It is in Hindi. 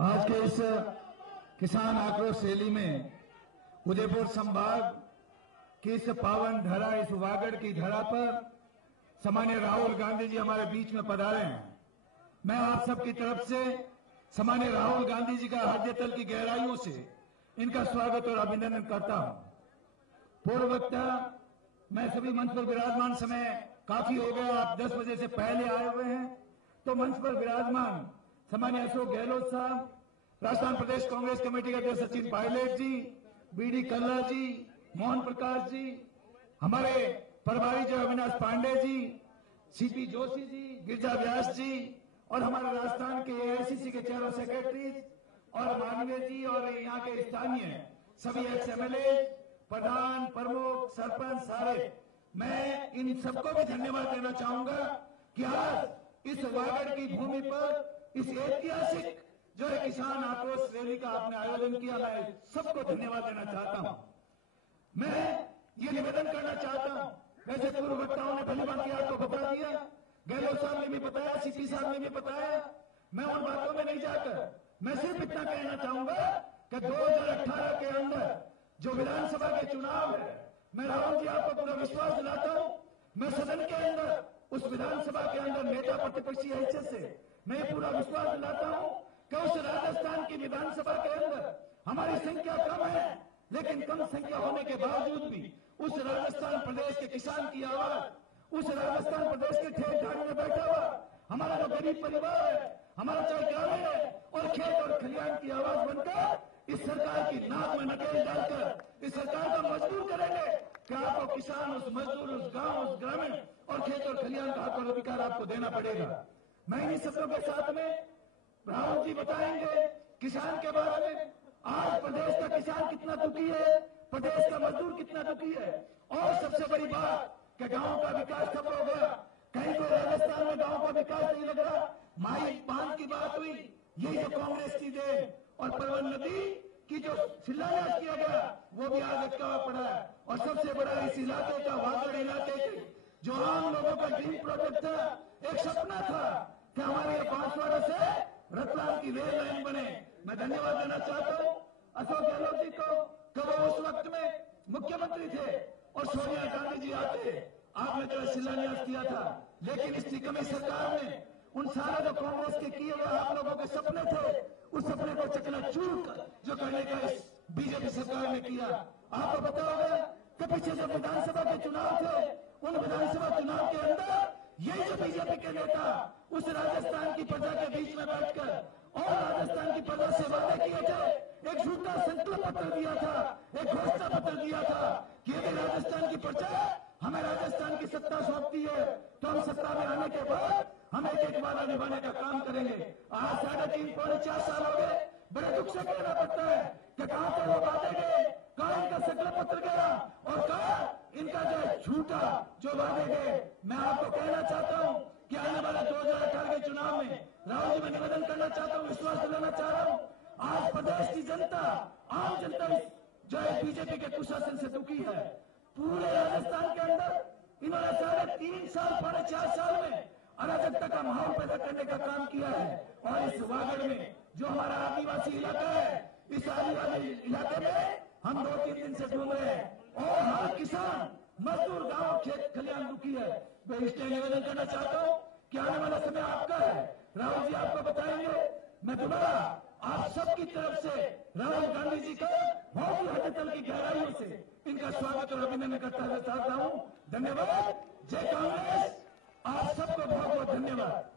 आज के इस किसान आक्रोश रैली में उदयपुर संभाग की इस पावन धरा, इस वागड़ की धरा पर सम्माननीय राहुल गांधी जी हमारे बीच में पधारे हैं। मैं आप सबकी तरफ से सम्माननीय राहुल गांधी जी का हृदय तल की गहराइयों से इनका स्वागत और अभिनंदन करता हूं। पूर्व वक्ता, मैं सभी मंच पर विराजमान, समय काफी हो गया, आप 10 बजे से पहले आए हुए हैं, तो मंच पर विराजमान सम्माननीय अशोक गहलोत साहब, राजस्थान प्रदेश कांग्रेस कमेटी के अध्यक्ष सचिन पायलट जी, बीडी कल्ला जी, मोहन प्रकाश जी, हमारे प्रभारी जो अविनाश पांडे जी, सीपी जोशी जी, गिरजा व्यास जी, और हमारे राजस्थान के एआईसीसी के चेयर सेक्रेटरी और मानवीय जी, और यहाँ के स्थानीय सभी एक्स एमएलए, प्रधान, प्रमुख, सरपंच, सारे, मैं इन सबको भी धन्यवाद देना चाहूंगा कि आज इस वागड़ की भूमि पर इस ऐतिहासिक जो है किसान आक्रोश रैली का आपने आयोजन किया। मैं सबको धन्यवाद देना चाहता हूं। मैं ये निवेदन करना चाहता हूं, वैसे पूर्व वक्ताओं ने भली बात आपको बता दिया, गहलोत साहब ने भी बताया, सीपी साहब ने भी बताया, मैं उन बातों में नहीं जाकर मैं सिर्फ इतना कहना चाहूंगा कि 2018 के अंदर जो विधानसभा के चुनाव है, मैं राहुल जी आपको पूरा विश्वास दिलाता हूं, मैं सदन के अंदर उस विधानसभा के अंदर नेता प्रतिपक्षी हैसियत से मैं पूरा विश्वास दिलाता हूं कि उस राजस्थान की विधानसभा के अंदर हमारी संख्या कम है, लेकिन कम संख्या होने के बावजूद भी उस राजस्थान प्रदेश के किसान की आवाज, उस राजस्थान प्रदेश के ठेठ ठाड़ी में बैठा हुआ हमारा जो गरीब परिवार है, हमारा चाहे ग्रामीण है और खेत और खलिहान की आवाज बनकर इस सरकार की नाक में नकेल डालकर इस सरकार को मजबूर करेंगे कि आपको किसान, उस मजदूर, उस गांव, उस ग्रामीण और खेत और खलिहान का हक और अधिकार आपको देना पड़ेगा। मैं इन्हीं शब्दों के साथ में राहुल जी बताएंगे किसान के बारे में। आज प्रदेश का किसान कितना दुखी है, प्रदेश का मजदूर कितना दुखी है, और सबसे बड़ी बात कि गांव का विकास ठप हो गया। कहीं तो राजस्थान में गांव का विकास नहीं लग रहा। माई बांध की बात हुई, यही जो कांग्रेस की देन, और परवन नदी की जो शिलान्यास किया गया वो भी आज अटका हुआ पड़ा है। और सबसे बड़ा इस इलाके का, वागड़ इलाके के जो आम लोगों का ड्रीम प्रोजेक्ट था, एक सपना था कि हमारे बांसवाड़ा से रतलाम की रेल लाइन बने। मैं धन्यवाद देना चाहता हूं अशोक गहलोत जी को कि वो उस वक्त में मुख्यमंत्री थे और सोनिया गांधी जी आते, आपने जो शिलान्यास किया था, लेकिन इस निकम्मी सरकार ने उन सारे जो कांग्रेस के किए हुए आप लोगों के सपने थे, उस सपने को चकनाचूर जो करने का इस बीजेपी सरकार ने किया। आपको पता होगा कि पीछे जो विधानसभा के चुनाव थे, उन विधानसभा चुनाव के अंदर यही जो बीजेपी के नेता उस राजस्थान की प्रजा के बीच में बैठकर और राजस्थान की प्रजा से वादे किए थे, एक झूठा संकल्प पत्र दिया था, एक घोषणा पत्र दिया था कि यदि राजस्थान की प्रजा हमें राजस्थान की सत्ता सौंपती है तो हम सत्ता में आने के बाद हम एक एक वादा निभाने का काम करेंगे। आज 3.5 पौने 4 साल हो गए, बड़े दुख से कहना पड़ता है कि कहां पर वो बातें गए, कहां इनका संकल्प पत्र गया और कहां इनका जो झूठा जो वादे गए। मैं आपको कहना चाहता हूं कि आने वाले 2018 के चुनाव में राहुल जी, मैं निवेदन करना चाहता हूं, विश्वास दिलाना चाह रहा हूं, आज प्रदेश की जनता, आम जनता जो है बीजेपी के कुशासन से दुखी है। पूरे राजस्थान के अंदर इन्होंने 3.5 साल, पौने 4 साल में अराजकता का माहौल पैदा करने का काम किया है। और इस वागड़ में जो हमारा आदिवासी इलाका है, इस आदिवासी इलाके में हम 2-3 दिन से घूम रहे हैं और हर किसान, मजदूर, गांव, खेत खलिहान दुखी है। मैं इसलिए निवेदन करना चाहता हूं कि आने वाला समय आपका है, राहुल जी आपको बताएंगे। मैं दोबारा आप सबकी तरफ से राहुल गांधी जी का बहुत ही हृदय तल की गहराइयों से इनका स्वागत और अभिनंदन करता हुआ चाहता हूं। धन्यवाद। जय कांग्रेस। आप सबको बहुत बहुत धन्यवाद।